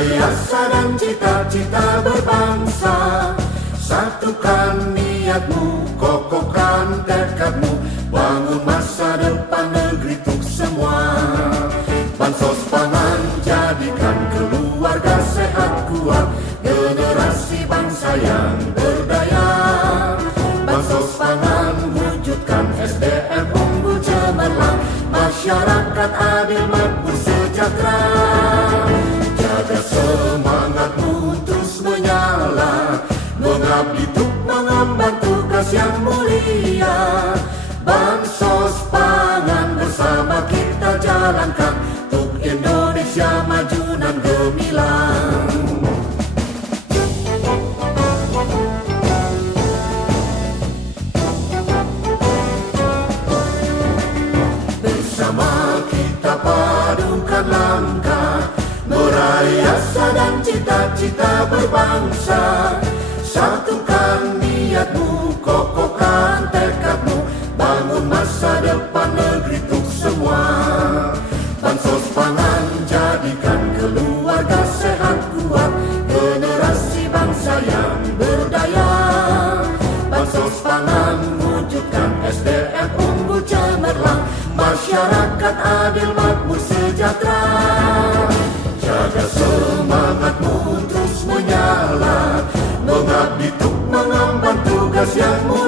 Meraih asa dan cita-cita berbangsa, satukan niatmu, kokohkan tekadmu, bangun masa depan negeri untuk semua. Bansos pangan jadikan keluarga sehat kuat, generasi bangsa yang berdaya. Bansos pangan wujudkan SDM unggul cemerlang, masyarakat adil makmur sejahtera. Jaga semangatmu terus menyala, mengabdi untuk mengemban tugas yang mulia. Bansos pangan bersama kita jalankan, untuk Indonesia maju dan gemilang. Bersama kita padukan langkah, meraih asa dan cita-cita berbangsa, satukan niatmu, kokohkan tekadmu, bangun masa depan negeri untuk semua. Bansos pangan jadikan keluarga sehat kuat, generasi bangsa yang berdaya. Bansos pangan wujudkan SDM unggul cemerlang, masyarakat adil makmur sejahtera. Jaga semangatmu terus menyala, mengabdi untuk mengemban tugas yang mulia.